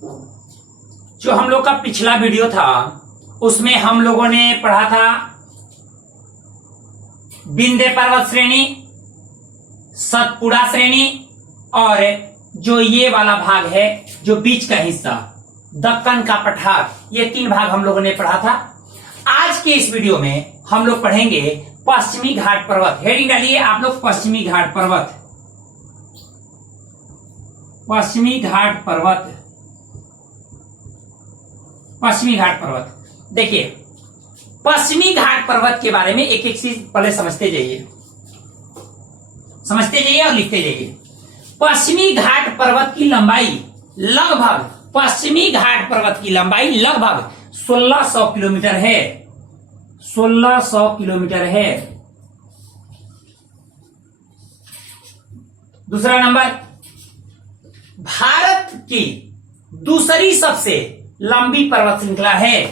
जो हम लोग का पिछला वीडियो था उसमें हम लोगों ने पढ़ा था विंध्य पर्वत श्रेणी, सतपुड़ा श्रेणी और जो ये वाला भाग है जो बीच का हिस्सा दक्कन का पठार, ये 3 भाग हम लोगों ने पढ़ा था। आज के इस वीडियो में हम लोग पढ़ेंगे पश्चिमी घाट पर्वत। हेडिंग डालिए आप लोग पश्चिमी घाट पर्वत। पश्चिमी घाट पर्वत, पश्चिमी घाट पर्वत। देखिए पश्चिमी घाट पर्वत के बारे में एक एक चीज पहले समझते जाइए और लिखते जाइए। पश्चिमी घाट पर्वत की लंबाई लगभग, पश्चिमी घाट पर्वत की लंबाई लगभग 1600 किलोमीटर है। 1600 किलोमीटर है। दूसरा नंबर, भारत की दूसरी सबसे लंबी पर्वत श्रृंखला है।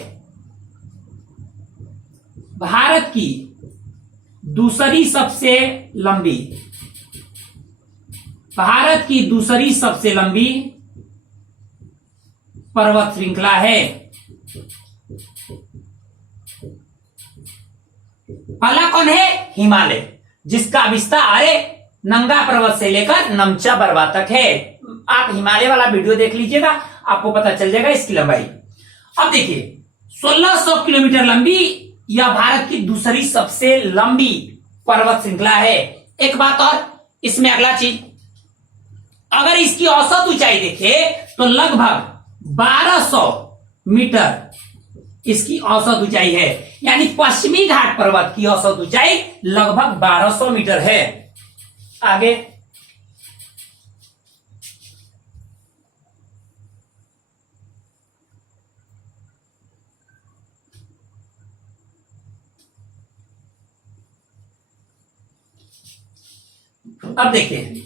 भारत की दूसरी सबसे लंबी, भारत की दूसरी सबसे लंबी पर्वत श्रृंखला है। पहला कौन है? हिमालय, जिसका विस्तार नंगा पर्वत से लेकर नमचा बरवा तक है। आप हिमालय वाला वीडियो देख लीजिएगा, आपको पता चल जाएगा इसकी लंबाई। अब देखिए 1600 किलोमीटर लंबी यह भारत की दूसरी सबसे लंबी पर्वत श्रृंखला है। एक बात और, इसमें अगला चीज, अगर इसकी औसत ऊंचाई देखे तो लगभग 1200 मीटर इसकी औसत ऊंचाई है। यानी पश्चिमी घाट पर्वत की औसत ऊंचाई लगभग 1200 मीटर है। आगे अब देखिए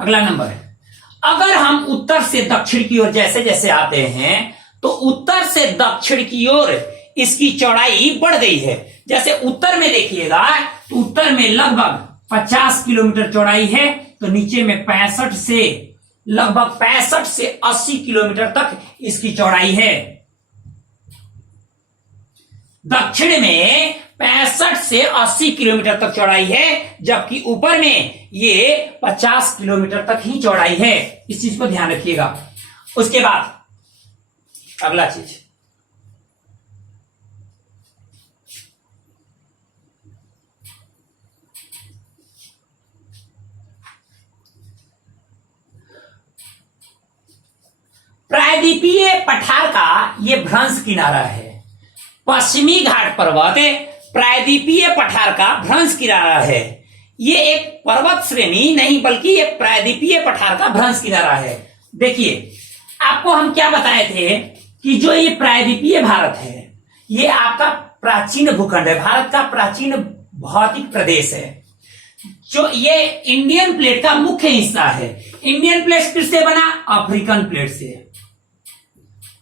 अगला नंबर है, अगर हम उत्तर से दक्षिण की ओर जैसे जैसे आते हैं तो उत्तर से दक्षिण की ओर इसकी चौड़ाई बढ़ गई है। जैसे उत्तर में देखिएगा तो उत्तर में लगभग 50 किलोमीटर चौड़ाई है, तो नीचे में 65 से लगभग 65 से 80 किलोमीटर तक इसकी चौड़ाई है। दक्षिण में 65 से 80 किलोमीटर तक चौड़ाई है, जबकि ऊपर में ये 50 किलोमीटर तक ही चौड़ाई है। इस चीज को ध्यान रखिएगा। उसके बाद अगला चीज, प्रायद्वीपीय पठार का ये भ्रंश किनारा है। पश्चिमी घाट पर्वत प्रायद्वीपीय पठार का भ्रंश किनारा है। ये एक पर्वत श्रेणी नहीं बल्कि ये प्रायद्वीपीय पठार का भ्रंश किनारा है। देखिए आपको हम क्या बताए थे कि जो ये प्रायद्वीपीय भारत है ये आपका प्राचीन भूखंड है, भारत का प्राचीन भौतिक प्रदेश है। जो ये इंडियन प्लेट का मुख्य हिस्सा है। इंडियन प्लेट किससे बना? अफ्रीकन प्लेट से।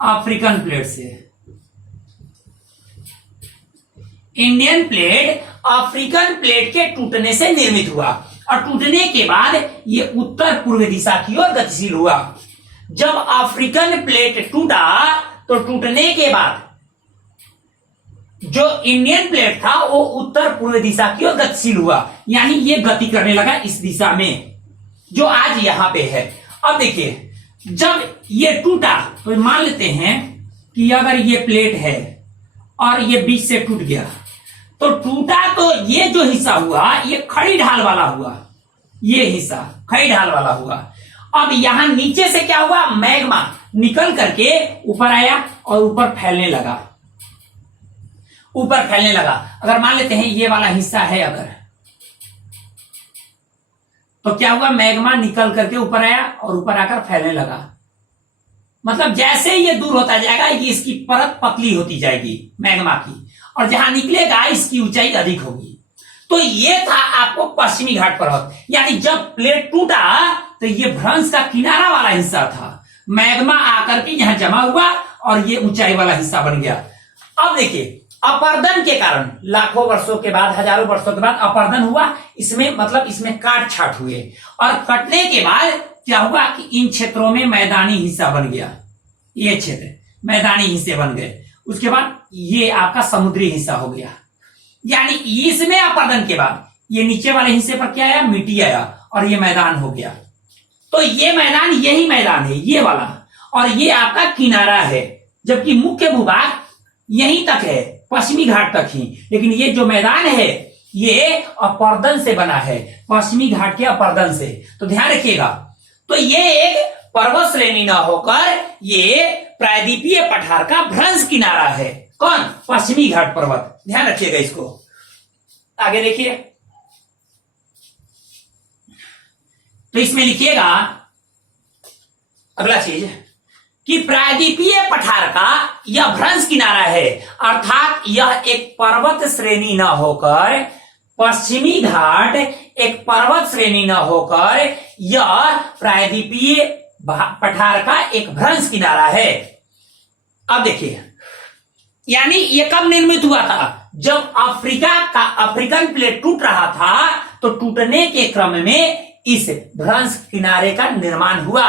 अफ्रीकन प्लेट से इंडियन प्लेट अफ्रीकन प्लेट के टूटने से निर्मित हुआ और टूटने के बाद ये उत्तर पूर्व दिशा की ओर गतिशील हुआ। जब अफ्रीकन प्लेट टूटा तो टूटने के बाद जो इंडियन प्लेट था वो उत्तर पूर्व दिशा की ओर गतिशील हुआ, यानी ये गति करने लगा इस दिशा में जो आज यहां पे है। अब देखिए जब ये टूटा तो मान लेते हैं कि अगर ये प्लेट है और ये बीच से टूट गया तो टूटा तो ये जो हिस्सा हुआ ये खड़ी ढाल वाला हुआ, ये हिस्सा खड़ी ढाल वाला हुआ। अब यहां नीचे से क्या हुआ? मैग्मा निकल करके ऊपर आया और ऊपर फैलने लगा, ऊपर फैलने लगा। अगर मान लेते हैं ये वाला हिस्सा है अगर, तो क्या हुआ? मैग्मा निकल करके ऊपर आया और ऊपर आकर फैलने लगा। मतलब जैसे ये दूर होता जाएगा ये इसकी परत पतली होती जाएगी मैग्मा की, और जहां निकलेगा इसकी ऊंचाई अधिक होगी। तो ये था आपको पश्चिमी घाट पर्वत। यानी जब प्लेट टूटा तो ये भ्रंश का किनारा वाला हिस्सा था, मैग्मा आकर के यहां जमा हुआ और ये ऊंचाई वाला हिस्सा बन गया। अब देखिए अपर्दन के कारण लाखों वर्षों के बाद, हजारों वर्षों के बाद अपर्दन हुआ, इसमें मतलब इसमें काट छाट हुए और कटने के बाद क्या हुआ कि इन क्षेत्रों में मैदानी हिस्सा बन गया। ये क्षेत्र मैदानी हिस्से बन गए। उसके बाद ये आपका समुद्री हिस्सा हो गया। यानी इसमें अपर्दन के बाद ये नीचे वाले हिस्से पर क्या आया, मिट्टी आया और ये मैदान हो गया। तो ये मैदान, यही मैदान है ये वाला, और ये आपका किनारा है, जबकि मुख्य भूभाग यहीं तक है, पश्चिमी घाट तक ही। लेकिन ये जो मैदान है ये अपर्दन से बना है, पश्चिमी घाट के अपर्दन से। तो ध्यान रखिएगा, तो ये एक पर्वत श्रेणी न होकर ये प्रायद्वीपीय पठार का भ्रंश किनारा है। कौन? पश्चिमी घाट पर्वत। ध्यान रखिएगा इसको। आगे देखिए, तो इसमें लिखिएगा अगला चीज कि प्रायद्वीपीय पठार का यह भ्रंश किनारा है, अर्थात यह एक पर्वत श्रेणी न होकर, पश्चिमी घाट एक पर्वत श्रेणी न होकर यह प्रायद्वीपीय पठार का एक भ्रंश किनारा है। अब देखिए, यानी ये कब निर्मित हुआ था? जब अफ्रीका का अफ्रीकन प्लेट टूट रहा था, तो टूटने के क्रम में इस भ्रंश किनारे का निर्माण हुआ।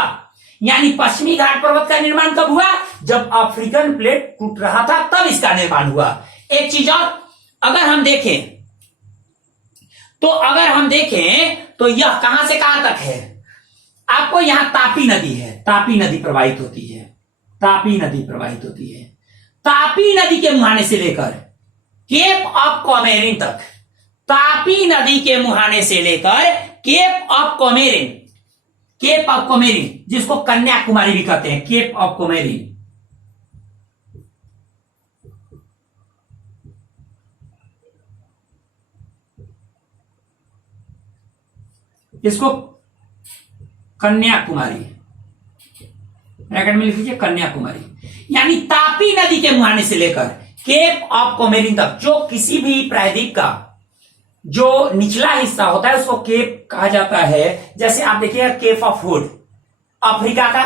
यानी पश्चिमी घाट पर्वत का निर्माण कब हुआ? जब अफ्रीकन प्लेट टूट रहा था, तब इसका निर्माण हुआ। एक चीज और, अगर हम देखें तो यह कहां से कहां तक है? आपको यहां तापी नदी है, तापी नदी प्रवाहित होती है, तापी नदी प्रवाहित होती है। तापी नदी के मुहाने से लेकर केप ऑफ कॉमेरिन तक, तापी नदी के मुहाने से लेकर cape of Comorin, cape of Comorin जिसको कन्याकुमारी भी कहते हैं, केप ऑफ कॉमेरिन, इसको कन्याकुमारी, ब्रैकेट में लिख लीजिए कन्याकुमारी। यानी तापी नदी के मुहाने से लेकर केप ऑफ कॉमेरिन तक, जो किसी भी प्रायद्वीप का जो निचला हिस्सा होता है उसको केप कहा जाता है। जैसे आप देखिएगा केप ऑफ हुड, अफ्रीका का,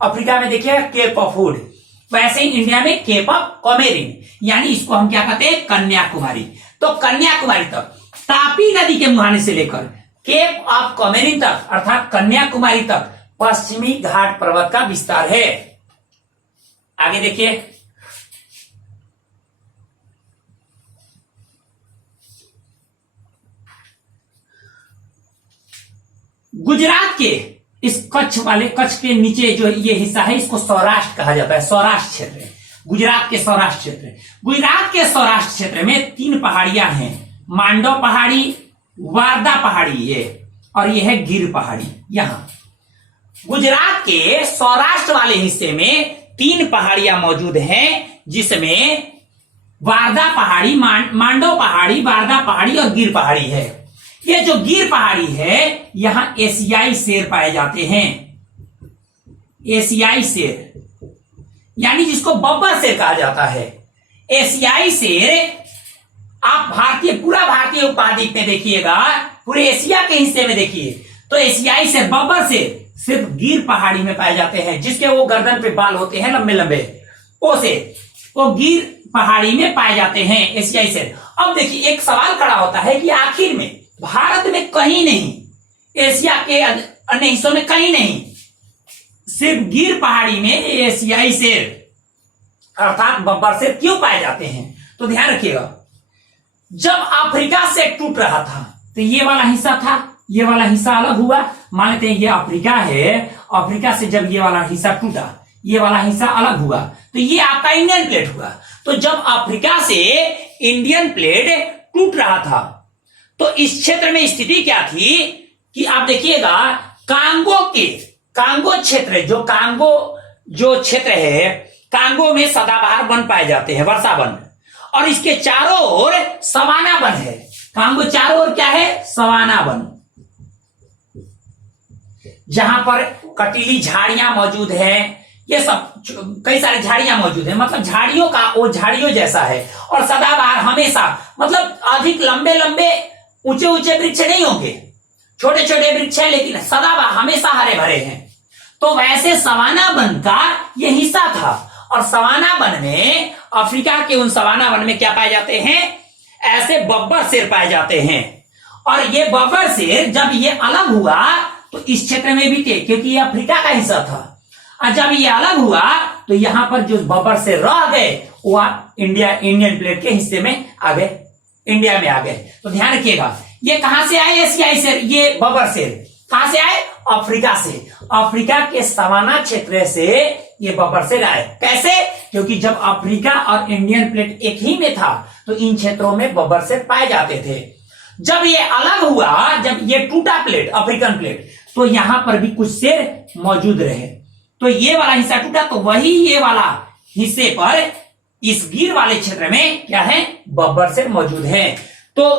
अफ्रीका में देखिएगा केप ऑफ हुड, वैसे ही इंडिया में केप ऑफ कॉमेरिन, यानी इसको हम क्या कहते हैं? कन्याकुमारी। तो कन्याकुमारी तक, तापी नदी के मुहाने से लेकर केप ऑफ कॉमेरिन तक, अर्थात कन्याकुमारी तक पश्चिमी घाट पर्वत का विस्तार है। आगे देखिए, गुजरात के इस कच्छ के नीचे जो ये हिस्सा है, इसको सौराष्ट्र कहा जाता है, सौराष्ट्र क्षेत्र, गुजरात के सौराष्ट्र क्षेत्र। गुजरात के सौराष्ट्र क्षेत्र में 3 पहाड़ियां हैं, मांडव पहाड़ी, वारदा पहाड़ी ये, और ये है गिर पहाड़ी। यहां गुजरात के सौराष्ट्र वाले हिस्से में 3 पहाड़ियां मौजूद हैं, जिसमें वारदा पहाड़ी, मांडव पहाड़ी, वारदा पहाड़ी और गिर पहाड़ी है। ये जो गिर पहाड़ी है, यहां एशियाई शेर पाए जाते हैं, एशियाई शेर, यानी जिसको बब्बर शेर कहा जाता है। एशियाई शेर आप पूरा भारतीय उपमहाद्वीप में देखिएगा, पूरे एशिया के हिस्से में देखिए तो एशियाई शेर, बब्बर शेर सिर्फ गिर पहाड़ी में पाए जाते हैं, जिसके वो गर्दन पे बाल होते हैं लंबे लंबे, वो गिर पहाड़ी में पाए जाते हैं एशियाई शेर। अब देखिए, एक सवाल खड़ा होता है कि आखिर में भारत में कहीं नहीं, एशिया के अन्य हिस्सों में कहीं नहीं, सिर्फ गिर पहाड़ी में एशियाई शेर अर्थात बब्बर शेर क्यों पाए जाते हैं? तो ध्यान रखिएगा, जब अफ्रीका से टूट रहा था तो ये वाला हिस्सा था, ये वाला हिस्सा अलग हुआ, मान लेते हैं ये अफ्रीका है, अफ्रीका से जब ये वाला हिस्सा टूटा, ये वाला हिस्सा अलग हुआ, तो ये आपका इंडियन प्लेट हुआ। तो जब अफ्रीका से इंडियन प्लेट टूट रहा था, तो इस क्षेत्र में स्थिति क्या थी कि आप देखिएगा, कांगो क्षेत्र, जो क्षेत्र है, कांगो में सदाबहार वन पाए जाते हैं, वर्षा वन, और इसके चारों ओर सवाना वन है। कांगो चारों ओर क्या है? सवाना वन, जहां पर कटीली झाड़ियां मौजूद हैं, ये सब कई सारी झाड़ियां मौजूद हैं, मतलब झाड़ियों का वो झाड़ियों जैसा है। और सदाबहार हमेशा, मतलब अधिक लंबे लंबे ऊंचे ऊंचे वृक्ष नहीं होंगे, छोटे छोटे वृक्ष हैं, लेकिन सदाबहार हमेशा हरे भरे हैं। तो वैसे सवाना वन का ये हिस्सा था, और सवाना वन में, अफ्रीका के उन सवाना वन में क्या पाए जाते हैं? ऐसे बब्बर शेर पाए जाते हैं। और ये बब्बर शेर जब ये अलग हुआ तो इस क्षेत्र में भी थे, क्योंकि ये अफ्रीका का हिस्सा था, और जब ये अलग हुआ तो यहां पर जो बब्बर से रह गए वो आप इंडियन प्लेट के हिस्से में आ गए, इंडिया में आ गए। तो ध्यान रखिएगा, ये कहां से आए एशियाई शेर, ये बब्बर शेर कहां से आए, अफ्रीका से। अफ्रीका के सवाना क्षेत्र से ये बब्बर शेर आए। कैसे, क्योंकि जब अफ्रीका और इंडियन प्लेट एक ही में था तो इन क्षेत्रों में बब्बर शेर पाए जाते थे। जब ये अलग हुआ, जब ये टूटा प्लेट, अफ्रीकन प्लेट, तो यहां पर भी कुछ शेर मौजूद रहे। तो ये वाला हिस्सा टूटा, तो वही ये वाला हिस्से पर इस गिर वाले क्षेत्र में क्या है, बब्बर शेर मौजूद है। तो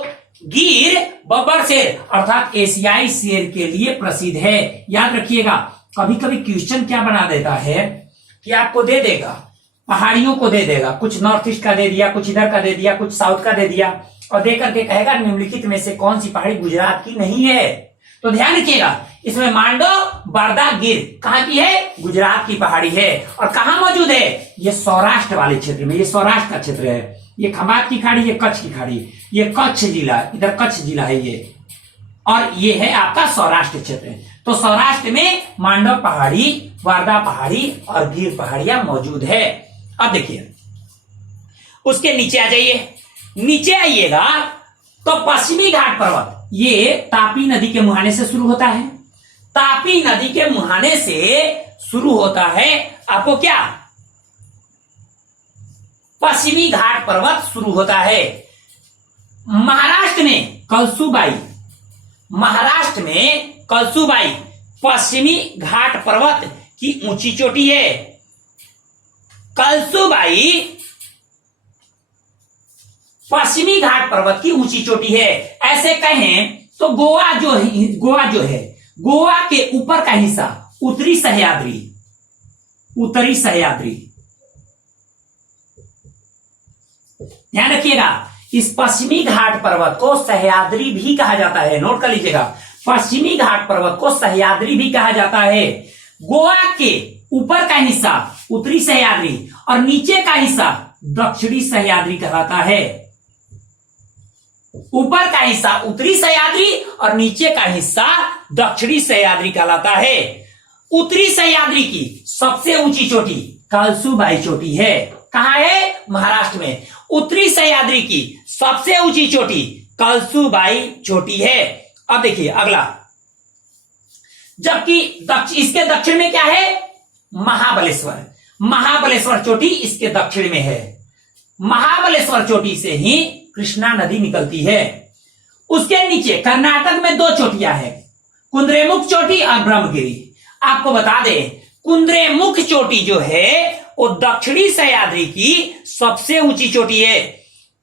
गिर बब्बर शेर अर्थात एशियाई शेर के लिए प्रसिद्ध है। याद रखिएगा, कभी कभी क्वेश्चन क्या बना देता है कि आपको दे देगा, पहाड़ियों को दे देगा, कुछ नॉर्थ ईस्ट का दे दिया, कुछ इधर का दे दिया, कुछ साउथ का दे दिया, और दे करके कहेगा निम्नलिखित में से कौन सी पहाड़ी गुजरात की नहीं है। तो ध्यान रखिएगा, इसमें मांडो, बरदा, गिर कहां की है, गुजरात की पहाड़ी है। और कहां मौजूद है, ये सौराष्ट्र वाले क्षेत्र में, ये सौराष्ट्र का क्षेत्र है। ये खंभात की खाड़ी, ये कच्छ की खाड़ी, ये कच्छ जिला, इधर कच्छ जिला है ये, और ये है आपका सौराष्ट्र क्षेत्र। तो सौराष्ट्र में मांडव पहाड़ी, वारदा पहाड़ी और गिर पहाड़ियां मौजूद है। अब देखिए, उसके नीचे आ जाइए, नीचे आइएगा तो पश्चिमी घाट पर्वत, ये तापी नदी के मुहाने से शुरू होता है। तापी नदी के मुहाने से शुरू होता है आपको क्या, पश्चिमी घाट पर्वत शुरू होता है। महाराष्ट्र में कलसुबाई, महाराष्ट्र में कलसुबाई पश्चिमी घाट पर्वत की ऊंची चोटी है। कलसुबाई पश्चिमी घाट पर्वत की ऊंची चोटी है। ऐसे कहें तो गोवा जो है, गोवा के ऊपर का हिस्सा उत्तरी सह्याद्री, उत्तरी सह्याद्री, ध्यान रखिएगा, इस पश्चिमी घाट पर्वत को सह्याद्री भी कहा जाता है। नोट कर लीजिएगा, पश्चिमी घाट पर्वत को सह्याद्री भी कहा जाता है। गोवा के ऊपर का हिस्सा उत्तरी सह्याद्री और नीचे का हिस्सा दक्षिणी सह्याद्री कहलाता है। ऊपर का हिस्सा उत्तरी सह्याद्री और नीचे का हिस्सा दक्षिणी सह्याद्री कहलाता है। उत्तरी सह्याद्री की सबसे ऊंची चोटी कलसुबाई चोटी है। कहां है, महाराष्ट्र में। उत्तरी सह्याद्री की सबसे ऊंची चोटी कलसुबाई चोटी है। अब देखिए अगला, जबकि इसके दक्षिण में क्या है, महाबलेश्वर, महाबलेश्वर चोटी इसके दक्षिण में है। महाबलेश्वर चोटी से ही कृष्णा नदी निकलती है। उसके नीचे कर्नाटक में दो चोटियां हैं, कुंद्रेमुख चोटी और ब्रह्मगिरी। आपको बता दें, कुंद्रेमुख चोटी जो है वो दक्षिणी सह्याद्री की सबसे ऊंची चोटी है।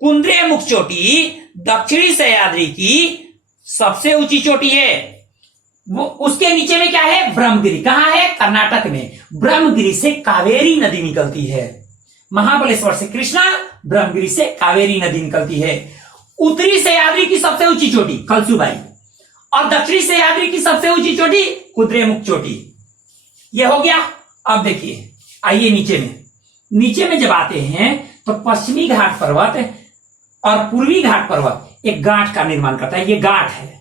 कुंद्रेमुख चोटी दक्षिणी सह्याद्री की सबसे ऊंची चोटी है। वो उसके नीचे में क्या है, ब्रह्मगिरी। कहां है, कर्नाटक में। ब्रह्मगिरी से कावेरी नदी निकलती है। महाबलेश्वर से कृष्णा, ब्रह्मगिरी से कावेरी नदी निकलती है। उत्तरी सह्याद्री की सबसे ऊंची चोटी कलसुबाई और दक्षिणी सह्याद्री की सबसे ऊंची चोटी कुद्रेमुख चोटी। यह हो गया। अब देखिए, आइए नीचे में जब आते हैं तो पश्चिमी घाट पर्वत और पूर्वी घाट पर्वत एक गांठ का निर्माण करता है। ये गांठ है,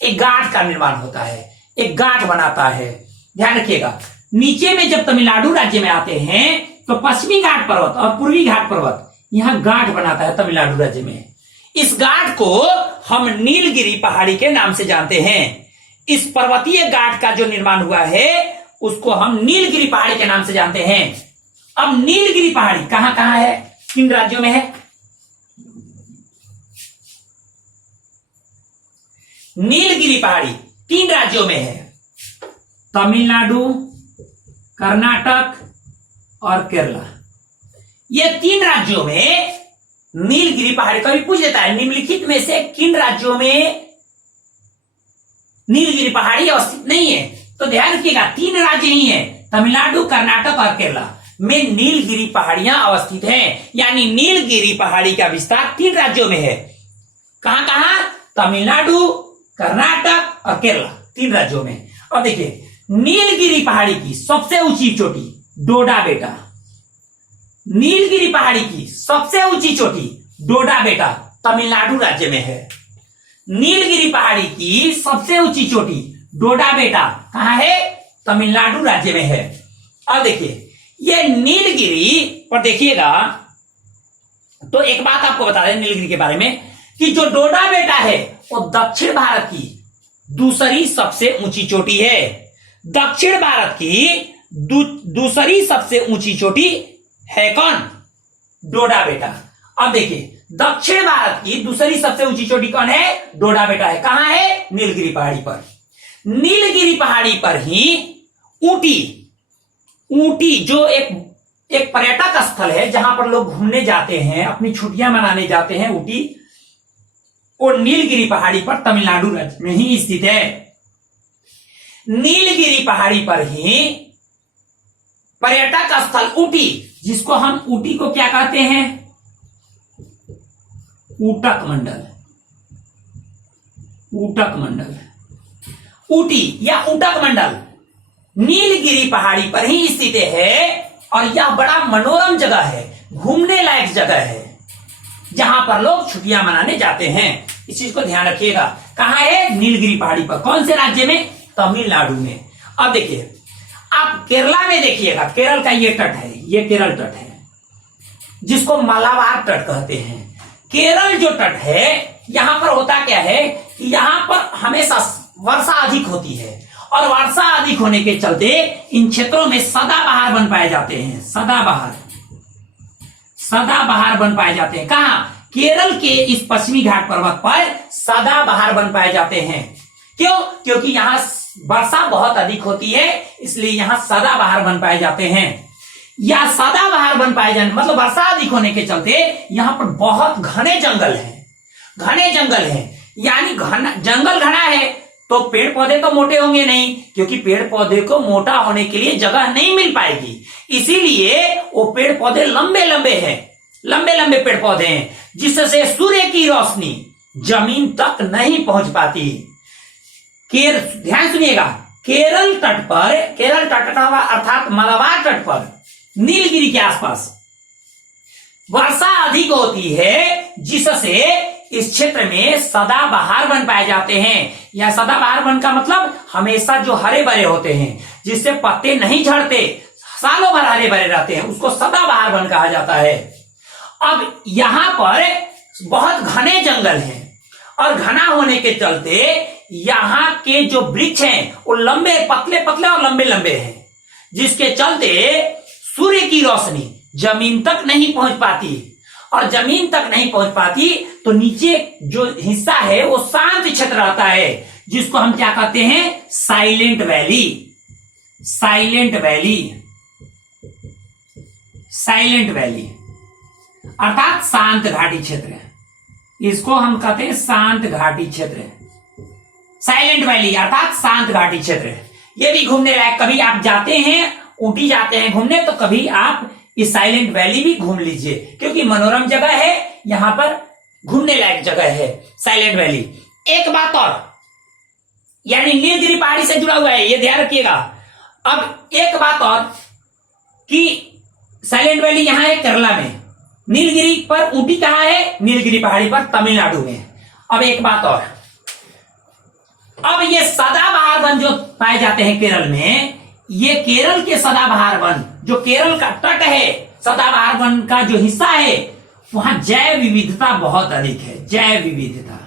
एक गांठ का निर्माण होता है, एक गांठ बनाता है। ध्यान रखिएगा, नीचे में जब तमिलनाडु राज्य में आते हैं तो पश्चिमी घाट पर्वत और पूर्वी घाट पर्वत यहां गांठ बनाता है तमिलनाडु राज्य में। इस गांठ को हम नीलगिरी पहाड़ी के नाम से जानते हैं। इस पर्वतीय गांठ का जो निर्माण हुआ है उसको हम नीलगिरी पहाड़ी के नाम से जानते हैं। अब नीलगिरी पहाड़ी कहां कहां है, किन राज्यों में है? नीलगिरी पहाड़ी 3 राज्यों में है, तमिलनाडु, कर्नाटक और केरला। ये 3 राज्यों में नीलगिरी पहाड़ी, कभी पूछ देता है निम्नलिखित में से किन राज्यों में नीलगिरी पहाड़ी अवस्थित नहीं है, तो ध्यान रखिएगा 3 राज्य ही है, तमिलनाडु, कर्नाटक और केरला में नीलगिरी पहाड़ियां अवस्थित हैं। यानी नीलगिरी पहाड़ी का विस्तार 3 राज्यों में है। कहां कहां? तमिलनाडु, कर्नाटक और केरला, 3 राज्यों में। अब देखिए, नीलगिरी पहाड़ी की सबसे ऊंची चोटी डोडा बेटा, नीलगिरी पहाड़ी की सबसे ऊंची चोटी डोडा बेटा तमिलनाडु राज्य में है। नीलगिरी पहाड़ी की सबसे ऊंची चोटी डोडा बेटा कहां है? तमिलनाडु राज्य में है। अब देखिए, ये नीलगिरी पर देखिएगा, तो एक बात आपको बता दें नीलगिरी के बारे में कि जो डोडा बेटा है वो दक्षिण भारत की दूसरी सबसे ऊंची चोटी है। दक्षिण भारत की दूसरी सबसे ऊंची चोटी है कौन? डोडा बेटा। अब देखिए दक्षिण भारत की दूसरी सबसे ऊंची चोटी कौन है? डोडा बेटा है। कहां है? नीलगिरी पहाड़ी पर। नीलगिरी पहाड़ी पर ही ऊटी जो एक पर्यटक स्थल है जहां पर लोग घूमने जाते हैं, अपनी छुट्टियां मनाने जाते हैं, ऊटी वो नीलगिरी पहाड़ी पर तमिलनाडु राज्य में ही स्थित है। नीलगिरी पहाड़ी पर ही पर्यटक स्थल ऊटी, जिसको हम ऊटी को क्या कहते हैं? ऊटक मंडल। ऊटक मंडल, ऊटी या ऊटक मंडल नीलगिरी पहाड़ी पर ही स्थित है। और यह बड़ा मनोरम जगह है, घूमने लायक जगह है, जहां पर लोग छुट्टियां मनाने जाते हैं। इस चीज को ध्यान रखिएगा। कहां है? नीलगिरी पहाड़ी पर। कौन से राज्य में? तमिलनाडु में। अब देखिए आप केरला में देखिएगा, केरल का ये तट है, ये केरल तट है जिसको मालाबार तट कहते हैं। केरल जो तट है यहां पर होता क्या है कि यहां पर हमेशा वर्षा अधिक होती है, और वर्षा अधिक होने के चलते इन क्षेत्रों में सदाबहार वन पाए जाते हैं। सदाबहार वन पाए जाते हैं। कहां? केरल के इस पश्चिमी घाट पर्वत पर सदाबहार वन पाए जाते हैं। क्यों? क्योंकि यहां वर्षा बहुत अधिक होती है, इसलिए यहां सदाबहार वन पाए जाते हैं। या सदाबहार वन पाए जाने मतलब वर्षा अधिक होने के चलते यहां पर बहुत घने जंगल हैं। घने जंगल हैं यानी जंगल घना है तो पेड़ पौधे तो मोटे होंगे नहीं, क्योंकि पेड़ पौधे को मोटा होने के लिए जगह नहीं मिल पाएगी। इसीलिए वो पेड़ पौधे लंबे लंबे पेड़ पौधे हैं, जिससे सूर्य की रोशनी जमीन तक नहीं पहुंच पाती। ध्यान सुनिएगा, केरल तट अर्थात मालाबार तट पर नीलगिरी के आसपास वर्षा अधिक होती है, जिससे इस क्षेत्र में सदाबहार वन पाए जाते हैं। या सदाबहार वन का मतलब हमेशा जो हरे भरे होते हैं, जिससे पत्ते नहीं झड़ते, सालों भर हरे भरे रहते हैं, उसको सदाबहार वन कहा जाता है। अब यहां पर बहुत घने जंगल हैं, और घना होने के चलते यहां के जो वृक्ष हैं वो लंबे पतले और लंबे हैं, जिसके चलते सूर्य की रोशनी जमीन तक नहीं पहुंच पाती। और जमीन तक नहीं पहुंच पाती तो नीचे जो हिस्सा है वो शांत क्षेत्र रहता है, जिसको हम क्या कहते हैं? साइलेंट वैली अर्थात शांत घाटी क्षेत्र। इसको हम कहते हैं शांत घाटी क्षेत्र। साइलेंट वैली अर्थात शांत घाटी क्षेत्र। ये भी घूमने लायक, कभी आप जाते हैं ऊटी जाते हैं घूमने तो कभी आप इस साइलेंट वैली भी घूम लीजिए, क्योंकि मनोरम जगह है, यहां पर घूमने लायक जगह है साइलेंट वैली। एक बात और, यानी नीलगिरी पहाड़ी से जुड़ा हुआ है, ये ध्यान रखिएगा। अब एक बात और कि साइलेंट वैली यहां है केरला में, नीलगिरी पर ऊटी कहां है? नीलगिरी पहाड़ी पर तमिलनाडु में। अब एक बात और, अब ये सदाबहार वन जो पाए जाते हैं केरल में, ये केरल के सदाबहार वन, जो केरल का तट है, सदाबहार वन का जो हिस्सा है, वहां जैव विविधता बहुत अधिक है। जैव विविधता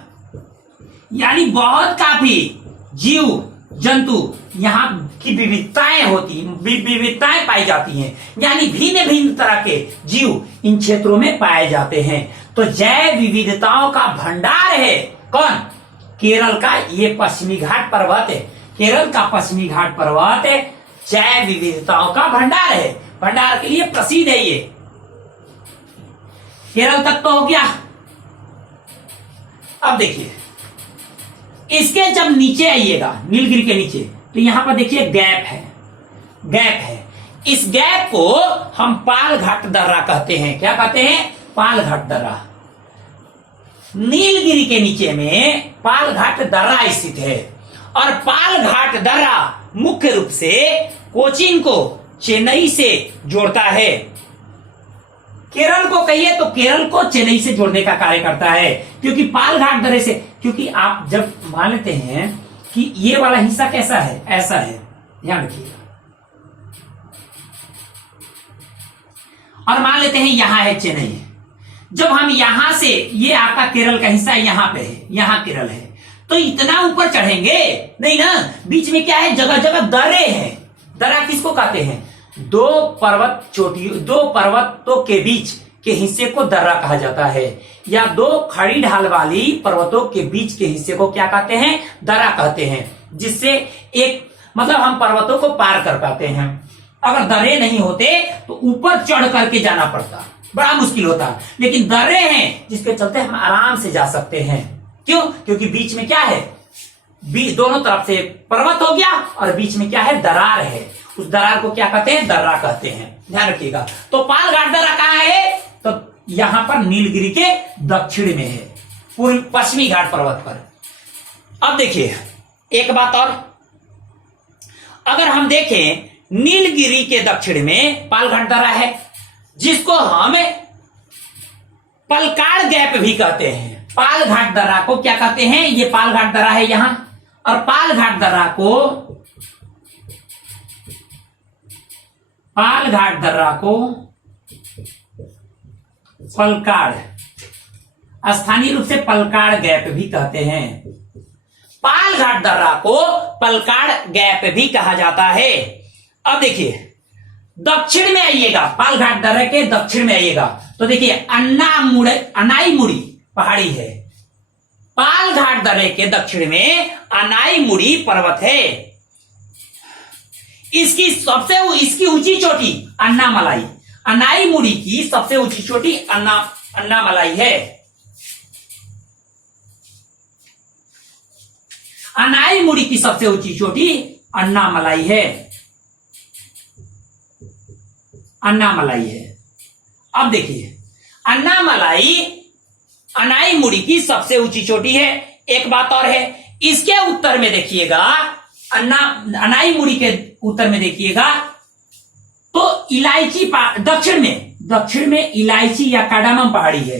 यानी बहुत काफी जीव जंतु यहां की विविधताएं पाई जाती हैं, यानी भिन्न तरह के जीव इन क्षेत्रों में पाए जाते हैं। तो जैव विविधताओं का भंडार है कौन? केरल का ये पश्चिमी घाट पर्वत है। केरल का पश्चिमी घाट पर्वत है, जैव विविधताओं का भंडार है, भंडार के लिए प्रसिद्ध है ये। केरल तक तो हो गया। अब देखिए इसके जब नीचे आइएगा, नीलगिरी के नीचे, तो यहां पर देखिए गैप है। इस गैप को हम पाल घाट दर्रा कहते हैं। क्या कहते हैं? पाल घाट दर्रा। नीलगिरी के नीचे में पाल घाट दर्रा स्थित है, और पाल घाट दर्रा मुख्य रूप से कोचीन को चेन्नई से जोड़ता है। केरल को कहिए तो केरल को चेन्नई से जोड़ने का कार्य करता है, क्योंकि पाल घाट दर्रे से, क्योंकि आप जब मान लेते हैं कि ये वाला हिस्सा कैसा है, ऐसा है, ध्यान रखिएगा, और मान लेते हैं यहां है चेन्नई। जब हम यहां से, ये आपका केरल का हिस्सा यहां पे है, यहां केरल है, तो इतना ऊपर चढ़ेंगे नहीं ना। बीच में क्या है, जगह जगह दर्रे हैं। दर्रा किसको कहते हैं, दो पर्वतों के बीच के हिस्से को दर्रा कहा जाता है, या दो खड़ी ढाल वाली पर्वतों के बीच के हिस्से को क्या कहते हैं, दर्रा कहते हैं। जिससे एक मतलब हम पर्वतों को पार कर पाते हैं। अगर दर्रे नहीं होते तो ऊपर चढ़ करके जाना पड़ता, बड़ा मुश्किल होता। लेकिन दर्रे हैं जिसके चलते हम आराम से जा सकते हैं। क्यों, क्योंकि बीच में क्या है, बीच दोनों तरफ से पर्वत हो गया और बीच में क्या है, दरार है। उस दरार को क्या कहते हैं, दर्रा कहते हैं। ध्यान रखिएगा। तो पालघाट दर्रा कहां है, तो यहां पर नीलगिरी के दक्षिण में है, पूर्व पश्चिमी घाट पर्वत पर। अब देखिए एक बात और, अगर हम देखें नीलगिरी के दक्षिण में पालघाट दर्रा है, जिसको हम पलकाड़ गैप भी कहते हैं। पालघाट दर्रा को क्या कहते हैं, ये पालघाट दर्रा है यहां, और पालघाट दर्रा को पलकाड़, स्थानीय रूप से पलकाड़ गैप भी कहते हैं। पालघाट दर्रा को पलकाड़ गैप भी कहा जाता है। अब देखिए दक्षिण में आइएगा, पालघाट दर्रे के दक्षिण में आइएगा तो देखिए अनाईमुड़ी पहाड़ी है। पालघाट दर्रे के दक्षिण में अनाईमुड़ी पर्वत है। इसकी ऊंची चोटी अन्नामलाई, अनाईमुड़ी की सबसे ऊंची चोटी अन्नामलाई है। अनाईमुड़ी की सबसे ऊंची चोटी अन्नामलाई है, अन्नामलाई है। अब देखिए अनाईमुड़ी की सबसे ऊंची चोटी है। एक बात और है, इसके उत्तर में देखिएगा, अनाईमुड़ी के उत्तर में देखिएगा तो इलायची दक्षिण में इलायची या कार्डामम पहाड़ी है।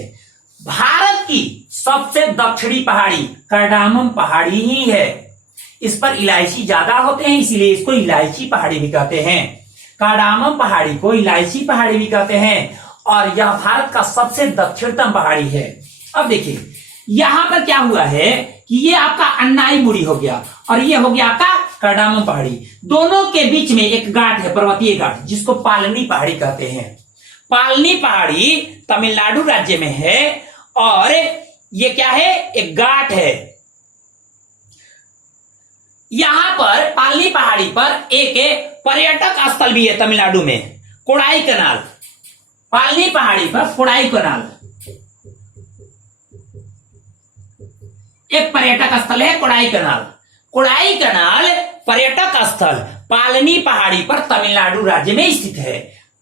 भारत की सबसे दक्षिणी पहाड़ी कार्डामम पहाड़ी ही है। इस पर इलायची ज्यादा होते हैं, इसीलिए इसको इलायची पहाड़ी भी कहते हैं। कार्डामम पहाड़ी को इलायची पहाड़ी भी कहते हैं, और यह भारत का सबसे दक्षिणतम पहाड़ी है। अब देखिए यहां पर क्या हुआ है कि ये आपका अनाईमुड़ी हो गया और ये हो गया आपका कार्डामम पहाड़ी। दोनों के बीच में एक घाट है, पर्वतीय घाट, जिसको पालनी पहाड़ी कहते हैं। पालनी पहाड़ी तमिलनाडु राज्य में है, और ये क्या है, एक घाट है। यहां पर पालनी पहाड़ी पर एक पर्यटक स्थल भी है तमिलनाडु में, कोडाई कनाल। पालनी पहाड़ी पर कोडाई कनाल एक पर्यटक स्थल है, कोडाई कनाल। कोडाई कनाल पर्यटक स्थल पालनी पहाड़ी पर तमिलनाडु राज्य में स्थित है।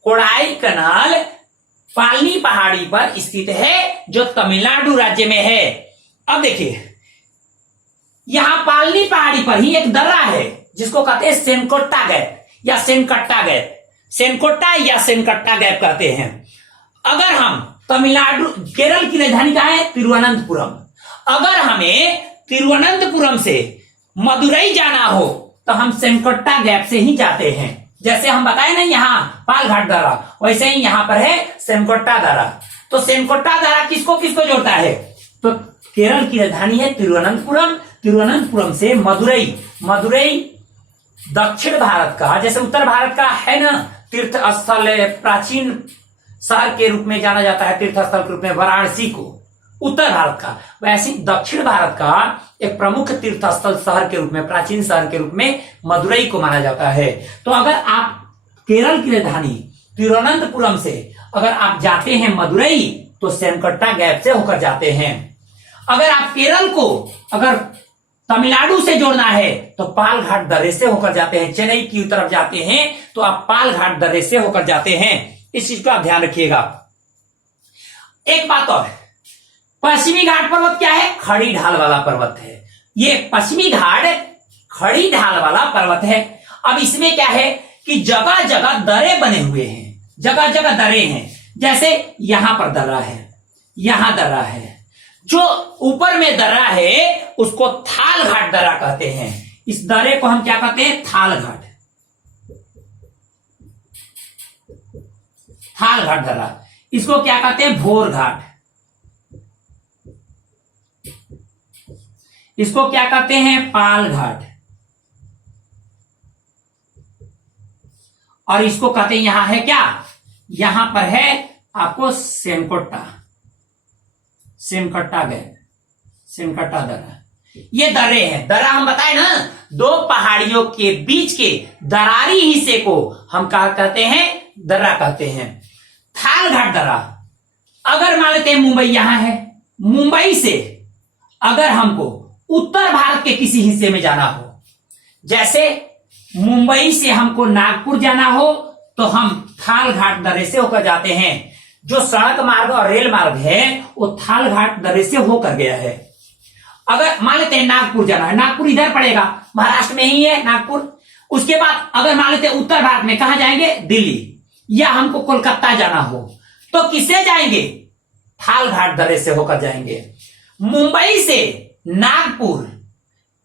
कोडाई कनाल पालनी पहाड़ी पर स्थित है, जो तमिलनाडु राज्य में है। अब देखिए यहां पालनी पहाड़ी पर ही एक दर्रा है, जिसको कहते हैं सेनकोट्टा गैप या सेनकट्टा गैप। सेनकोट्टा या सेनकट्टा गैप कहते हैं। अगर हम तमिलनाडु, केरल की राजधानी कहां है, तिरुवनंतपुरम। अगर हमें तिरुवनंतपुरम से मदुरई जाना हो तो हम सेनकोट्टा गैप से ही जाते हैं। जैसे हम बताए ना यहाँ पालघाट दर्रा, वैसे ही यहाँ पर है सेनकोट्टा दर्रा। तो सेनकोट्टा दर्रा किसको किसको जोड़ता है, तो केरल की राजधानी है तिरुवनंतपुरम। तिरुवनंतपुरम से मदुरई। मदुरई दक्षिण भारत का, जैसे उत्तर भारत का है ना तीर्थ स्थल, प्राचीन शहर के रूप में जाना जाता है, तीर्थ स्थल के रूप में वाराणसी को उत्तर भारत का, वैसे दक्षिण भारत का एक प्रमुख तीर्थ स्थल शहर के रूप में, प्राचीन शहर के रूप में मदुरई को माना जाता है। तो अगर आप केरल की राजधानी तिरुवनंतपुरम से अगर आप जाते हैं मदुरई, तो सेनकट्टा गैप से होकर जाते हैं। अगर आप केरल को अगर तमिलनाडु से जोड़ना है तो पालघाट दर्रे से होकर जाते हैं। चेन्नई की तरफ जाते हैं तो आप पालघाट दर्रे से होकर जाते हैं। इस चीज को आप ध्यान रखिएगा। एक बात और, पश्चिमी घाट पर्वत क्या है, खड़ी ढाल वाला पर्वत है। ये पश्चिमी घाट खड़ी ढाल वाला पर्वत है। अब इसमें क्या है कि जगह जगह दर्रे बने हुए हैं, जगह जगह दर्रे हैं। जैसे यहां पर दर्रा है, यहां दर्रा है, जो ऊपर में दर्रा है उसको थाल घाट दर्रा कहते हैं। इस दर्रे को हम क्या कहते हैं, थाल घाट। थाल घाट दर्रा। इसको क्या कहते हैं? भोर घाट। इसको क्या कहते हैं? पाल घाट। और इसको कहते हैं, यहां है क्या? यहां पर है आपको सेमकोट्टा, सेमकट्टा गए, सेमकट्टा दर्रा। ये दर्रे हैं। दर्रा हम बताए ना, दो पहाड़ियों के बीच के दरारी हिस्से को हम क्या कहते हैं? दर्रा कहते हैं। थाल घाट दर्रा, अगर मान लेते हैं मुंबई यहां है, मुंबई से अगर हमको उत्तर भारत के किसी हिस्से में जाना हो, जैसे मुंबई से हमको नागपुर जाना हो, तो हम थाल घाट दर्रे से होकर जाते हैं। जो सड़क मार्ग और रेल मार्ग है वो थाल घाट दर्रे से होकर गया है। अगर मान लेते हैं नागपुर जाना है, नागपुर इधर पड़ेगा, महाराष्ट्र में ही है नागपुर। उसके बाद अगर मान लेते हैं उत्तर भारत में कहां जाएंगे? दिल्ली, या हमको कोलकाता जाना हो तो किससे जाएंगे? थाल घाट दर्रे से होकर जाएंगे। मुंबई से नागपुर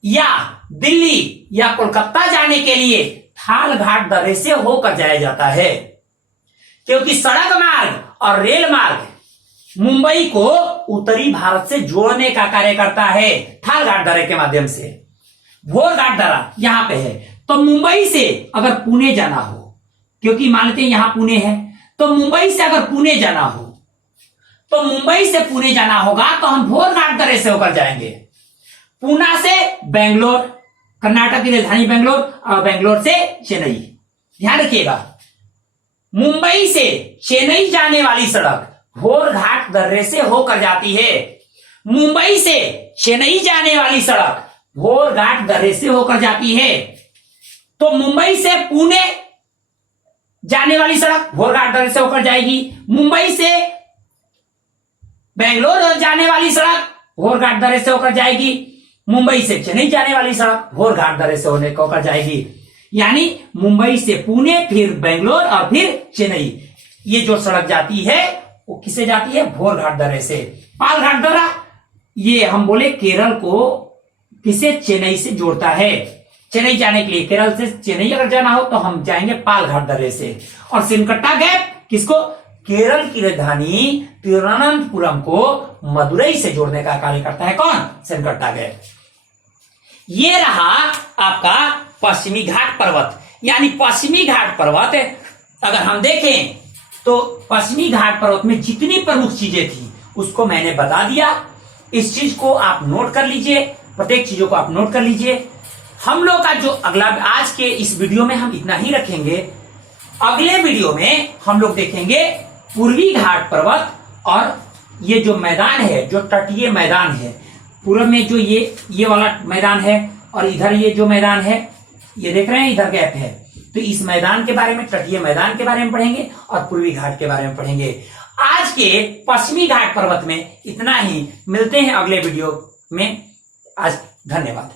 या दिल्ली या कोलकाता जाने के लिए थाल घाट दर्रे से होकर जाया जाता है, क्योंकि सड़क मार्ग और रेल मार्ग मुंबई को उत्तरी भारत से जोड़ने का कार्य करता है थाल घाट दर्रे के माध्यम से। भोर घाट दर्रा यहां पे है। तो मुंबई से अगर पुणे जाना हो, क्योंकि मान लेते हैं यहां पुणे है, तो मुंबई से अगर पुणे जाना हो, तो मुंबई से पुणे जाना होगा तो हम भोर घाट दर्रे से होकर जाएंगे। पूना से बेंगलोर, कर्नाटक की राजधानी बेंगलोर, और बेंगलोर से चेन्नई। ध्यान रखिएगा, मुंबई से चेन्नई जाने वाली सड़क भोर घाट दर्रे से होकर जाती है। मुंबई से चेन्नई जाने वाली सड़क भोर घाट दर्रे से होकर जाती है। तो मुंबई से पुणे जाने वाली सड़क भोर घाट दर्रे से होकर जाएगी। मुंबई से बेंगलोर जाने वाली सड़क भोर घाट दर्रे से होकर जाएगी। मुंबई से चेन्नई जाने वाली सड़क भोर घाट दर्रे से होकर जाएगी। यानी मुंबई से पुणे, फिर बेंगलोर और फिर चेन्नई, ये जो सड़क जाती है वो किसे जाती है? भोर घाट दर्रे से। पाल घाट दर्रा, ये हम बोले केरल को किसे? चेन्नई से जोड़ता है। चेन्नई जाने के लिए, केरल से चेन्नई अगर जाना हो तो हम जाएंगे पाल घाट दर्रे से। और सिमकट्टा गैप किसको? केरल की राजधानी तिरुवनंतपुरम को मदुरई से जोड़ने का कार्य करता है। कौन? सिमकट्टा गैप। ये रहा आपका पश्चिमी घाट पर्वत। यानी पश्चिमी घाट पर्वत अगर हम देखें तो पश्चिमी घाट पर्वत में जितनी प्रमुख चीजें थी उसको मैंने बता दिया। इस चीज को आप नोट कर लीजिए, प्रत्येक चीजों को आप नोट कर लीजिए। हम लोग का जो अगला, आज के इस वीडियो में हम इतना ही रखेंगे। अगले वीडियो में हम लोग देखेंगे पूर्वी घाट पर्वत और ये जो मैदान है, जो तटीय मैदान है, पूर्व में जो ये वाला मैदान है और इधर ये जो मैदान है, ये देख रहे हैं इधर गैप है, तो इस मैदान के बारे में, तटीय मैदान के बारे में पढ़ेंगे और पूर्वी घाट के बारे में पढ़ेंगे। आज के पश्चिमी घाट पर्वत में इतना ही। मिलते हैं अगले वीडियो में। आज धन्यवाद।